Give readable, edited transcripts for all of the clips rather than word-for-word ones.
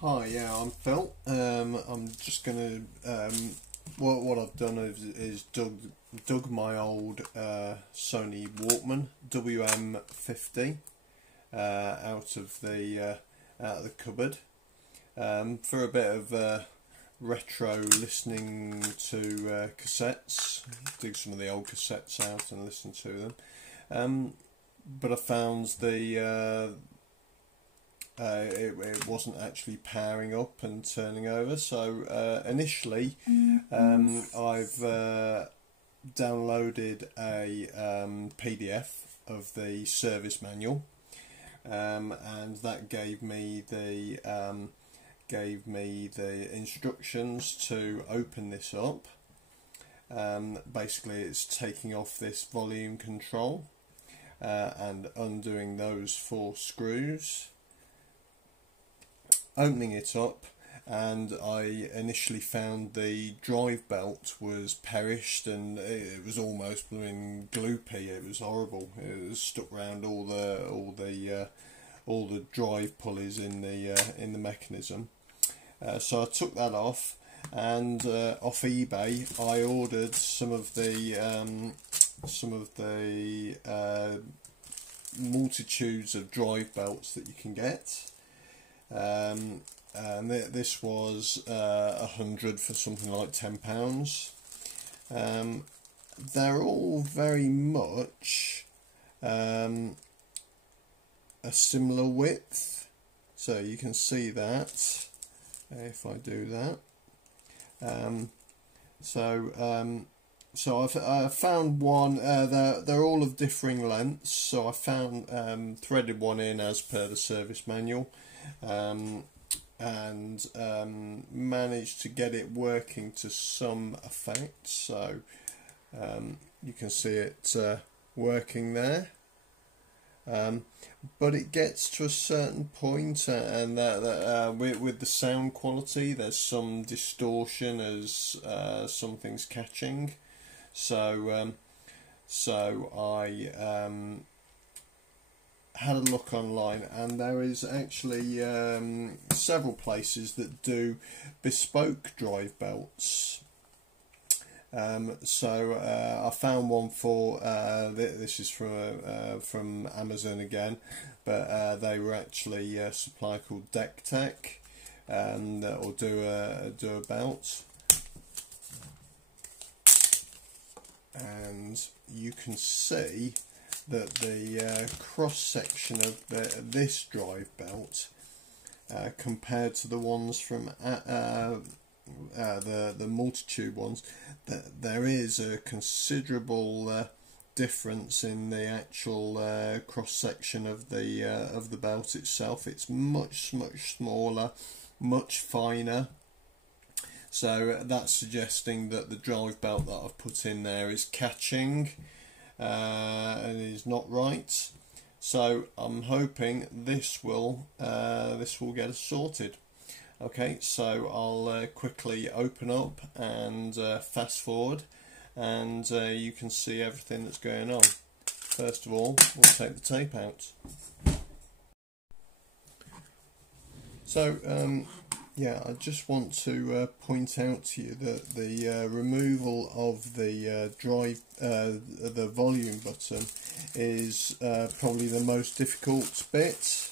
Hi, yeah, I'm Phil. I'm just gonna what I've done is dug my old Sony Walkman WM-50 out of the cupboard for a bit of retro listening to cassettes. Dig some of the old cassettes out and listen to them. But I found it wasn't actually powering up and turning over, so initially I've downloaded a PDF of the service manual, and that gave me the instructions to open this up. Basically it's taking off this volume control and undoing those 4 screws, opening it up, and I initially found the drive belt was perished and it was almost blooming gloopy. It was horrible. It was stuck around all the drive pulleys in the mechanism. So I took that off, and off eBay I ordered some of the multitudes of drive belts that you can get. And this was 100 for something like £10. They're all very much a similar width, so you can see that if I do that. So I've found one. They're all of differing lengths. So I found threaded one in as per the service manual. And managed to get it working to some effect, so you can see it working there, but it gets to a certain point, and with the sound quality there's some distortion as something's catching, so I had a look online, and there is actually several places that do bespoke drive belts. So I found one for this is from Amazon again, but they were actually a supplier called Deck Tech, or do a belt, and you can see that the cross section of this drive belt compared to the ones from the multitude ones, that there is a considerable difference in the actual cross section of the belt itself. It's much smaller, much finer. So that's suggesting that the drive belt that I've put in there is catching and is not right. So I'm hoping this will get us sorted. Okay, so I'll quickly open up and fast forward, and you can see everything that's going on. First of all, we'll take the tape out. So yeah, I just want to point out to you that the removal of the the volume button is probably the most difficult bit,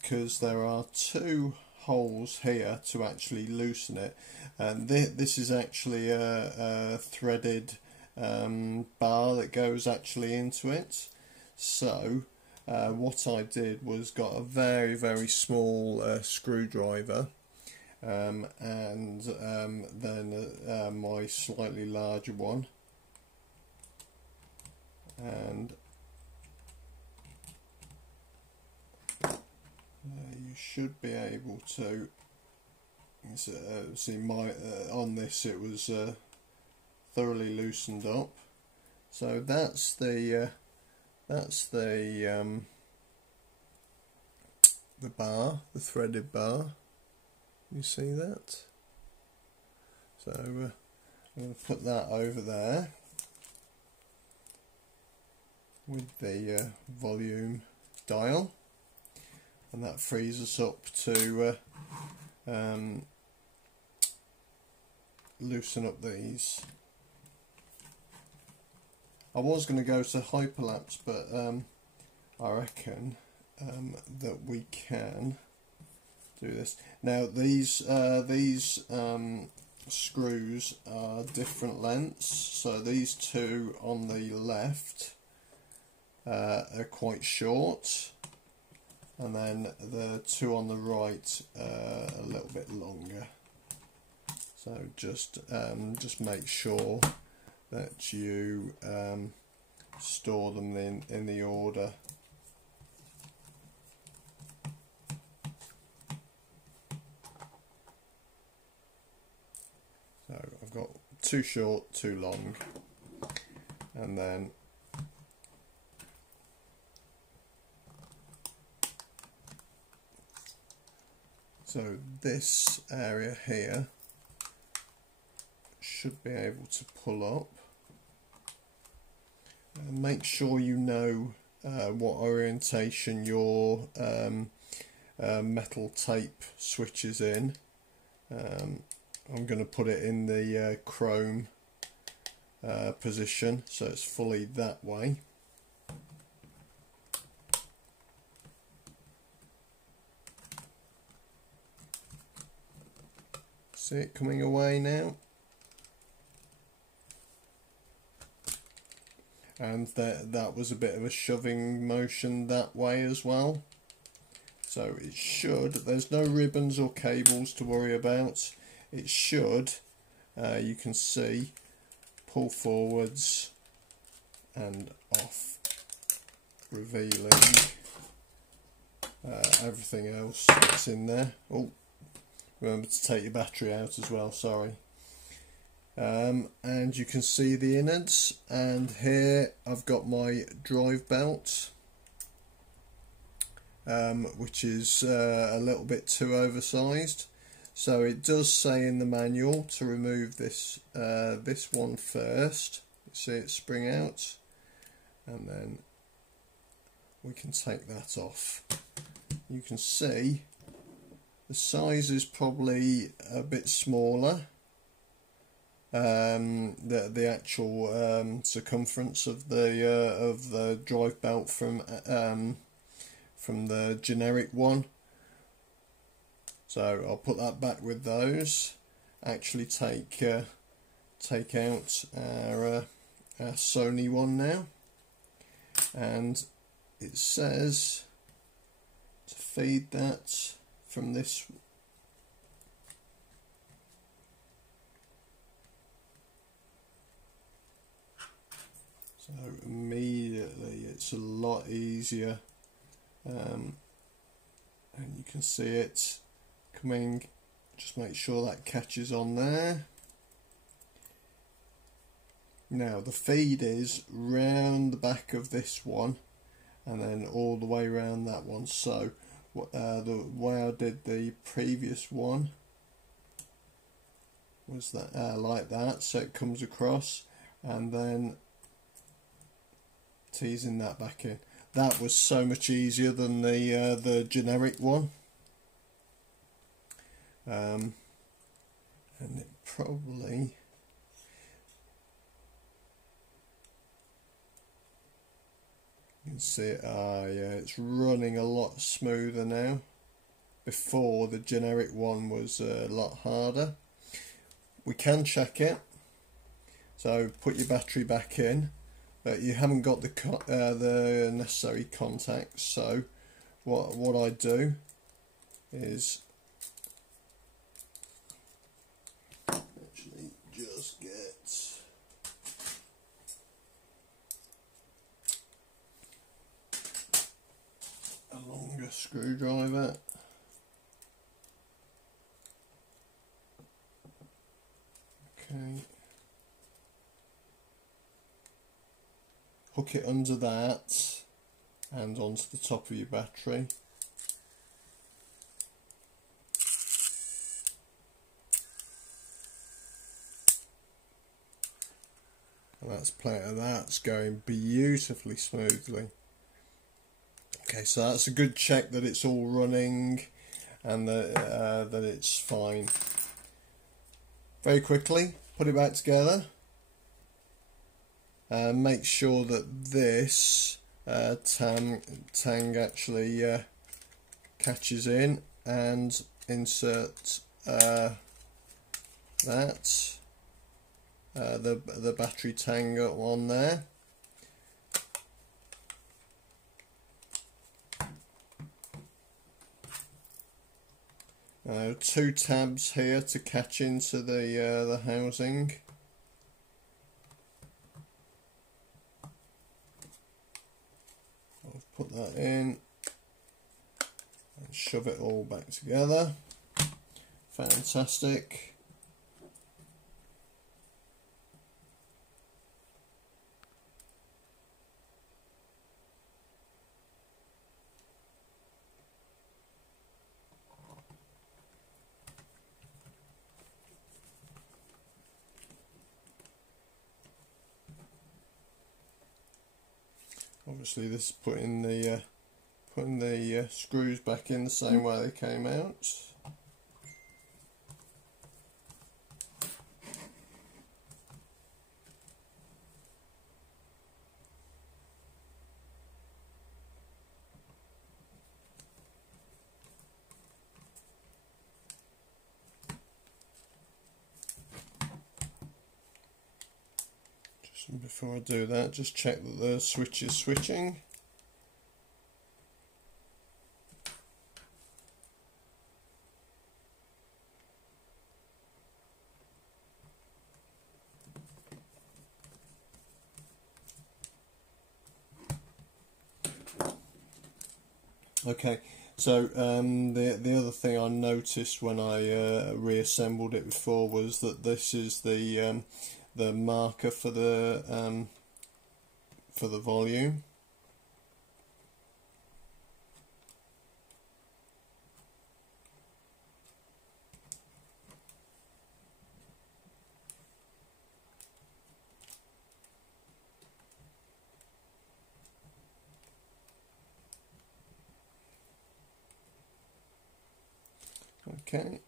because there are 2 holes here to actually loosen it, and this is actually a threaded bar that goes actually into it. So what I did was got a very small screwdriver, and then my slightly larger one, and you should be able to see on this it was thoroughly loosened up. So that's the bar, the threaded bar. You see that? So I'm going to put that over there with the volume dial. and that frees us up to loosen up these. I was going to go to hyperlapse, but I reckon that we can do this. Now these screws are different lengths, so these two on the left are quite short, and then the two on the right are a little bit longer. So just make sure that you store them in the order. So I've got too short, too long, and then so this area here should be able to pull up. And make sure you know what orientation your metal tape switch is in. I'm going to put it in the chrome position, so it's fully that way. See it coming away now? And that was a bit of a shoving motion that way as well. So it should, there's no ribbons or cables to worry about. It should, you can see, pull forwards and off, revealing everything else that's in there. Oh, remember to take your battery out as well, sorry. And you can see the innards, and here I've got my drive belt, which is a little bit too oversized. So it does say in the manual to remove this this one first. See it spring out, and then we can take that off. You can see the size is probably a bit smaller. The actual circumference of the drive belt from the generic one. So I'll put that back with those. Actually take out our Sony one now, and it says to feed that from this. So immediately it's a lot easier, and you can see it coming. Just make sure that catches on there. Now the feed is round the back of this one and then all the way around that one. So the way I did the previous one was that like that, so it comes across and then teasing that back in. That was so much easier than the generic one, and it probably you can see it. Yeah, it's running a lot smoother now. Before, the generic one was a lot harder. We can check it. So put your battery back in. You haven't got the necessary contacts, so what I do is actually just get a longer screwdriver. Okay. Hook it under that and onto the top of your battery. And that's going beautifully smoothly. Okay, so that's a good check that it's all running and that it's fine. Very quickly, put it back together. Make sure that this tang actually catches in, and insert the battery tang on there. Two tabs here to catch into the housing. I'll put that in and shove it all back together. Fantastic. Obviously, this is putting the screws back in the same way they came out. And before I do that, just check that the switch is switching. Okay, so the other thing I noticed when I reassembled it before was that this is the marker for the volume. Okay.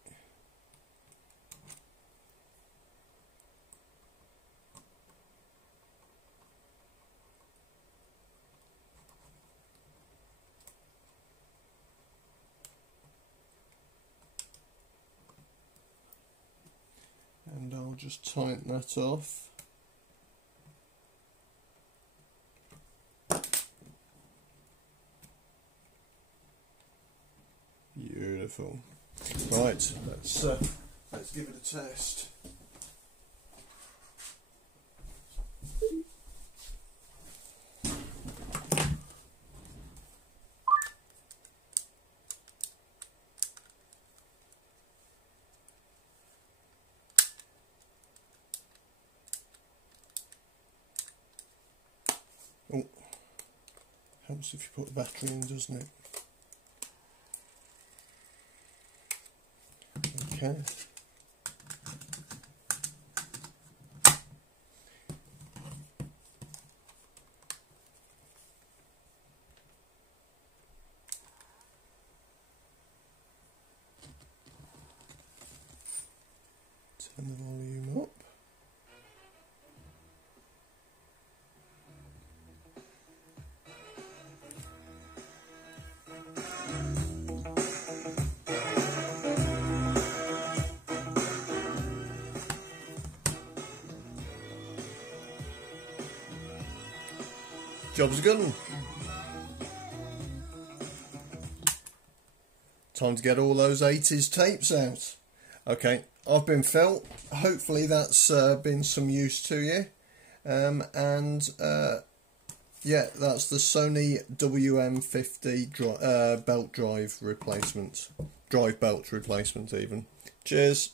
And I'll just tighten that off. Beautiful. Right, let's give it a test. Oh, helps if you put the battery in, doesn't it? Okay. Turn the volume up. Job's a good one. Time to get all those 80s tapes out. Okay, I've been Phil. Hopefully that's been some use to you. Yeah, that's the Sony WM-50 belt drive replacement. Drive belt replacement even. Cheers.